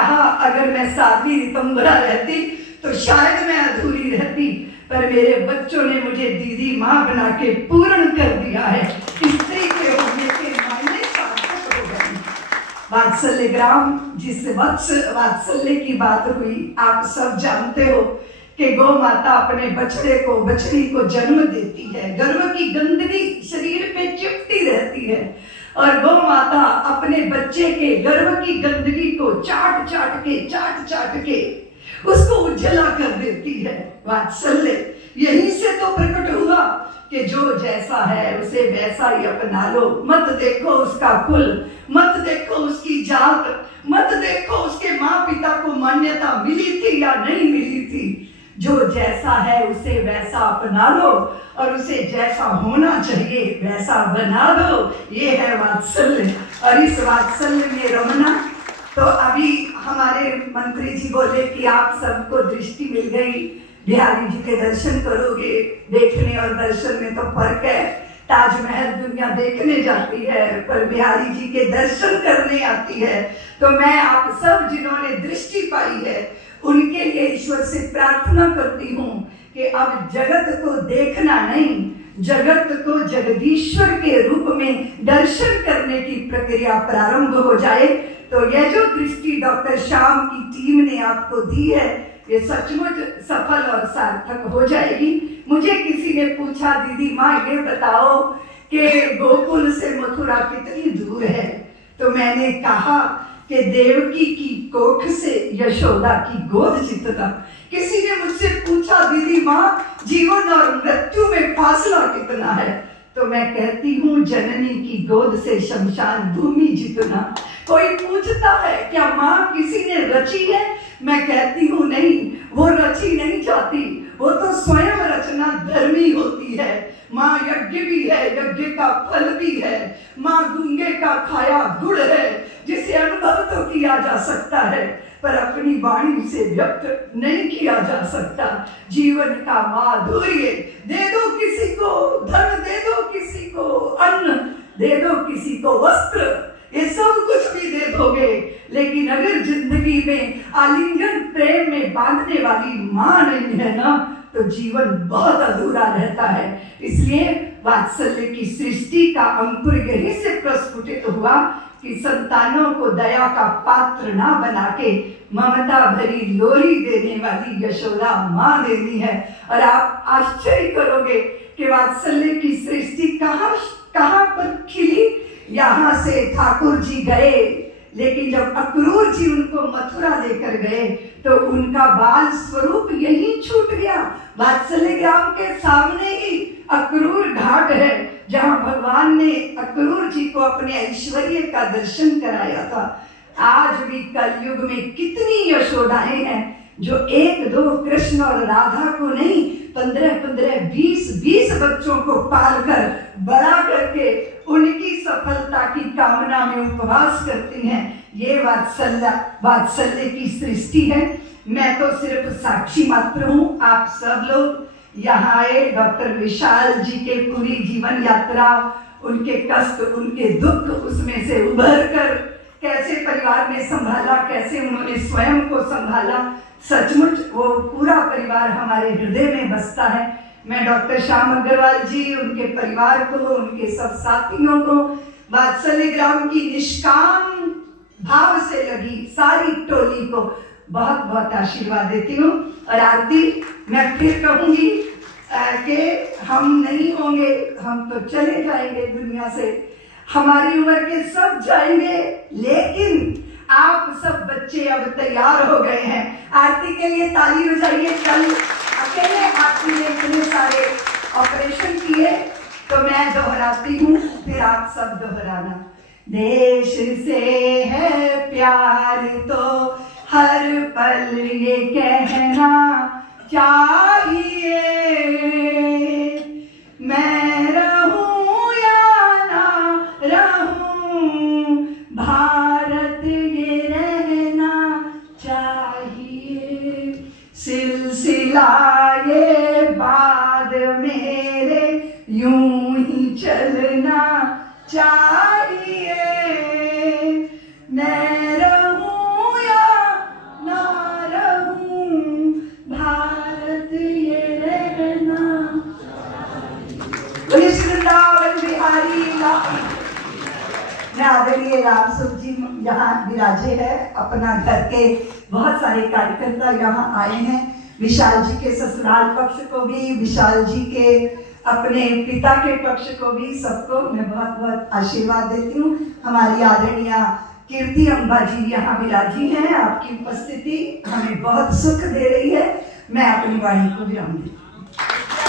कहा अगर मैं साध्वी रितंबरा रहती तो शायद मैं अधूरी रहती, पर मेरे बच्चों ने मुझे दीदी माँ बना के पूर्ण कर दिया है। स्त्री के होने के मायने सार्थक हो गए। वात्सल्य ग्राम, जिस वात्सल्य की बात हुई, आप सब जानते हो कि गौ माता अपने बछड़े को, बछड़ी को जन्म देती है। गर्भ की गंदगी शरीर पे चिपटी रहती है और गौ माता अपने बच्चे के गर्भ की गंदगी को चाट चाट के उसको उज्जला कर देती है। वात्सल्य यहीं से तो प्रकट हुआ कि जो जैसा है उसे वैसा ही अपना लो। मत देखो उसका कुल, मत देखो उसकी जात, मत देखो उसके माँ पिता को मान्यता मिली थी या नहीं मिली थी। जो जैसा है उसे वैसा अपना लो और उसे जैसा होना चाहिए वैसा बना दो। ये है वात्सल्य। और इस वात्सल्य में रमना, तो अभी हमारे मंत्री जी बोले कि आप सबको दृष्टि मिल गई, बिहारी जी के दर्शन करोगे। देखने और दर्शन में तो फर्क है। ताजमहल दुनिया देखने जाती है पर बिहारी जी के दर्शन करने आती है। तो मैं आप सब जिन्होंने दृष्टि पाई है उनके लिए ईश्वर से प्रार्थना करती हूँ कि अब जगत को देखना नहीं, जगत को जगदीश्वर के रूप में दर्शन करने की प्रक्रिया प्रारंभ हो जाए। तो यह जो दृष्टि डॉक्टर श्याम की टीम ने आपको दी है, ये सचमुच सफल और सार्थक हो जाएगी। मुझे किसी ने पूछा, दीदी माँ ये बताओ कि गोकुल से मथुरा कितनी दूर है? तो मैंने कहा कि देवकी की कोख से यशोदा की गोद जितना। किसी ने मुझसे पूछा, दीदी माँ जीवन और मृत्यु में फासला कितना है? तो मैं कहती हूँ जननी की गोद से शमशान भूमि जितना। कोई पूछता है क्या माँ किसी ने रची है? मैं कहती हूँ नहीं, वो रची नहीं जाती, वो तो स्वयं रचना धर्मी होती है। माँ यज्ञ भी है, यज्ञ का फल भी है। माँ गूंगे का खाया गुड़ है, जिसे अनुभव तो किया जा सकता है पर अपनी वाणी से व्यक्त नहीं किया जा सकता। जीवन का माधुर्य दे दो किसी को, धन दे दो किसी को, अन्न दे दो किसी को, वस्त्र, ये सब कुछ भी दे दोगे, लेकिन अगर जिंदगी में आलिंगन प्रेम में बांधने वाली माँ नहीं है ना, तो जीवन बहुत अधूरा रहता है। इसलिए वात्सल्य की सृष्टि का अंकुर यहीं से प्रस्फुटित हुआ कि संतानों को दया का पात्र ना बना के ममता भरी लोरी देने वाली यशोदा माँ देनी है। और आप आश्चर्य करोगे कि वात्सल्य की सृष्टि कहाँ पर खिली। यहाँ से ठाकुर जी गए, लेकिन जब अक्रूर जी उनको मथुरा लेकर गए तो उनका बाल स्वरूप यही छूट गया। वात्सल्य ग्राम के सामने ही अक्रूर घाट है, जहाँ भगवान ने अक्रूर जी को अपने ऐश्वर्य का दर्शन कराया था। आज भी कलयुग में कितनी यशोदाएं हैं जो एक दो कृष्ण और राधा को नहीं, 15-15, 20-20 बच्चों को पालकर बड़ा करके उनकी सफलता की कामना में उपवास करती हैं। ये वात्सल्य की सृष्टि है। मैं तो सिर्फ साक्षी मात्र हूँ। आप सब लोग यहाँ आए, डॉक्टर विशाल जी के पूरी जीवन यात्रा, उनके कष्ट, उनके दुख, उसमें से उभर कर कैसे परिवार में संभाला, कैसे उन्होंने स्वयं को संभाला, सचमुच वो पूरा परिवार हमारे हृदय में बसता है। मैं डॉक्टर श्याम अग्रवाल जी, उनके परिवार को, उनके सब साथियों को, वात्सल्य ग्राम की निष्काम भाव से लगी सारी टोली को बहुत बहुत आशीर्वाद देती हूँ। और आरती मैं फिर कहूंगी कि हम नहीं होंगे, हम तो चले जाएंगे दुनिया से, हमारी उम्र के सब जाएंगे, लेकिन आप सब बच्चे अब तैयार हो गए हैं। आरती के लिए ताली बजाइए। कल अकेले आरती ने इतने सारे ऑपरेशन किए, तो मैं दोहराती हूँ, फिर आप सब दोहराना। देश से है प्यार तो हर पल ये कहना चाहिए, मैं रहूं या ना रहूं, भारत ये रहना चाहिए। सिलसिला ये बाद मेरे यूं ही चलना चाहिए, मैं रहूं या वृंदावन बिहारी लाल। मैं आदरणीय राम सुख जी यहाँ विराजे है, अपना घर के बहुत सारे कार्यकर्ता यहाँ आए हैं, विशाल जी के ससुराल पक्ष को भी, विशाल जी के अपने पिता के पक्ष को भी, सबको मैं बहुत बहुत आशीर्वाद देती हूँ। हमारी आदरणीय कीर्ति अम्बा जी यहाँ विराजी हैं, आपकी उपस्थिति हमें बहुत सुख दे रही है। मैं अपनी वाणी को विराम देती हूँ।